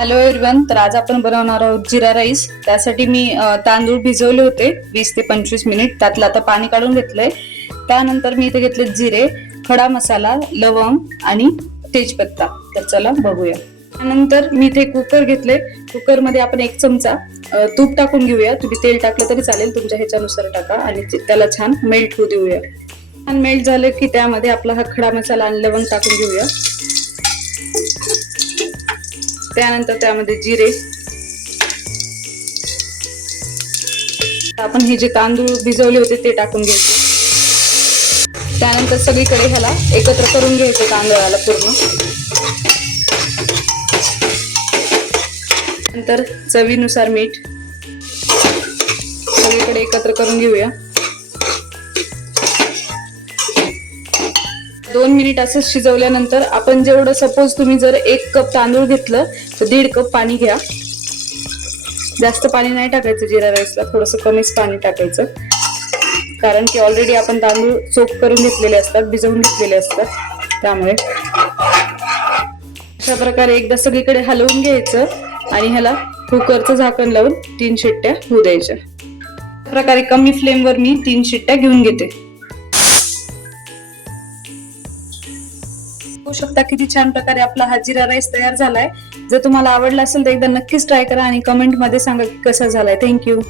Hello everyone. तर आज आपण बनवणार आहोत जिरा राईस. त्यासाठी मी तांदूळ भिजवले होते 20 ते 25 मिनिट. त्यातलं आता पाणी काढून घेतलंय. त्यानंतर मी इथे घेतले जिरे, खडा मसाला, लवंग आणि तेजपत्ता. तर चला बघूया. त्यानंतर मी इथे कुकर घेतले. कुकर मध्ये आपण 1 चमचा तूप टाकून घेऊया. तुम्ही तेल टाकलं तरी चालेल, तुमच्या ह्याच्यानुसार टाका आणि त्याला छान मेल्ट होऊ देऊया. छान मेल्ट झालं की त्यामध्ये आपला हा खडा मसाला आणि लवंग टाकून घेऊया. त्यानंतर त्यामध्ये जिरे, आपण हे जे तांदूळ भिजवले होते ते टाकून घ्यायचे. त्यानंतर सगळीकडे ह्याला एकत्र करून घ्यायचं तांदळाला पूर्ण. नंतर चवीनुसार मीठ सगळीकडे एकत्र करून घेऊया. 2 मिनिट असं शिजवल्यानंतर आपण जेवढं, सपोज तुम्ही जर 1 कप तांदूळ घेतलं तर 1.5 कप पाणी घ्या. जास्त पाणी नाही टाकायचं जिरा राईसला, थोडंसं कमीच पाणी टाकायचं, कारण की ऑलरेडी आपण तांदूळ सोक करून घेतलेले असतात, भिजवून घेतलेले असतात. त्यामुळे अशा प्रकारे एकदा सगळीकडे हलवून घ्यायचं आणि ह्याला कुकरचं झाकण लावून 3 शिट्ट्या होऊ द्यायच्या. अशा प्रकारे कमी फ्लेमवर मी 3 शिट्ट्या घेऊन घेते. बघू शकता किती छान प्रकारे आपला हा जिरा राईस तयार झालाय. जर तुम्हाला आवडला असेल तर एकदा नक्कीच ट्राय करा आणि कमेंट मध्ये सांगा की कसा झालाय. थँक्यू.